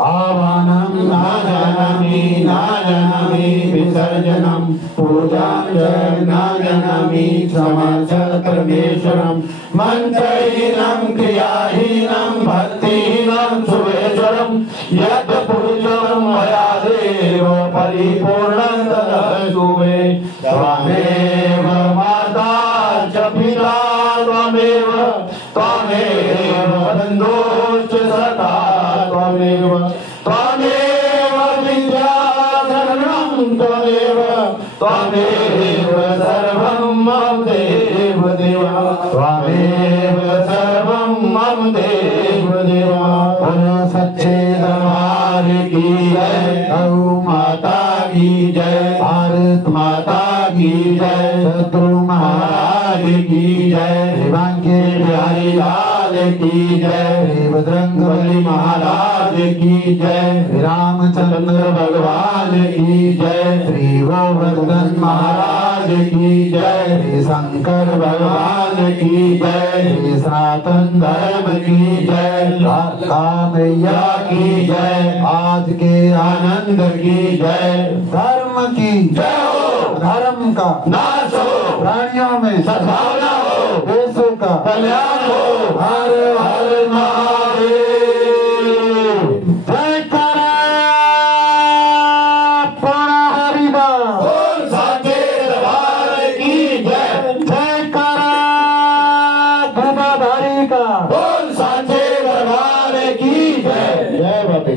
आवाहनं न जानामि विसर्जनं पूजां च न जानामि समर्थ परमेश्वरं मंत्रहीनं क्रियाहीनं भक्तिहीनं सुरेश्वरं यत् पुरुषं मया देव परिपूर्णं तदस्तु मे त्वमेव माता च पिता त्वमेव बन्धुश्च सखा त्वमेव विद्याधरणं त्वमेव सर्वं मम देव त्वमेव सर्वं मम देव सच्चे दरबार की जय, गौ माता की जय, भारत माता की जय, शत्रु महाराज की जय, देवांके बिहारी लाल की जय, बजरंगबली महाराज की जय, रामचंद्र भगवान की जय, श्री गोवर्धन महाराज की जय, श्री शंकर भगवान की जय, श्री सनातन धर्म की जय, मैया की जय, आज के आनंद की जय, धर्म की जय हो, धर्म का नाश हो, प्राणियों में सद्भावना हो, देशों का कल्याण हो, हर हर महादेव। जय करा पूर्ण हरिनाम, बोल साचे दरबार की जय, जय करा गदाधारी का, बोल साचे दरबार की जय, जय बाबा।